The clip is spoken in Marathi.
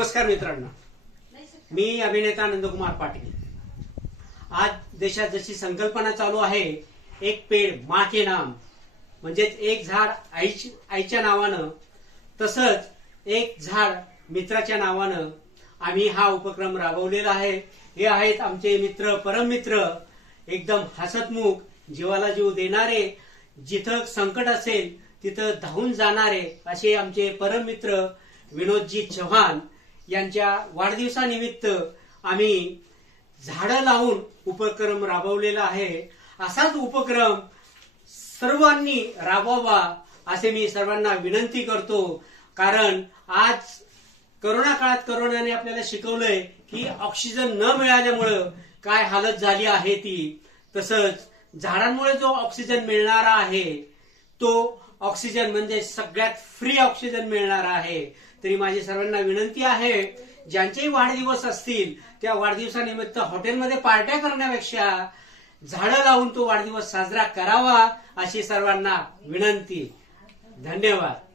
नमस्कार मित्रांनो, मी अभिनेता नंदकुमार पाटील। आज देशात जशी संकल्पना चालू आहे, एक पेड़ माँ के नाम, म्हणजेच एक झाड आईच्या नावानं, तसंच एक झाड मित्राच्या नावानं आम्ही हा उपक्रम राबवलेला आहे। हे आहेत आमचे मित्र, परममित्र, एकदम हसतमुख, जीवाला जीव देणारे, जिथं संकट असेल तिथं धावून जाणारे असे आमचे परममित्र विनोदजी चव्हाण यांच्या वाढदिवसानिमित्त आम्ही झाडं लावून उपक्रम राबवलेला आहे। असाच उपक्रम सर्वांनी राबवावा असे मी सर्वांना विनंती करतो। कारण आज कोरोना काळात कोरोनाने आपल्याला शिकवलंय की ऑक्सिजन न मिळाल्यामुळे काय हालत झाली आहे ती, तसंच झाडांमुळे जो ऑक्सिजन मिळणारा आहे तो ऑक्सिजन म्हणजे सगळ्यात फ्री ऑक्सिजन मिळणार आहे। तरी माझी सर्वांना विनंती आहे, ज्यांचे वाढदिवस असतील त्या वाढदिवसानिमित्त हॉटेलमध्ये पार्ट्या करण्यापेक्षा झाडं लावून तो वाढदिवस साजरा करावा अशी सर्वांना विनंती। धन्यवाद।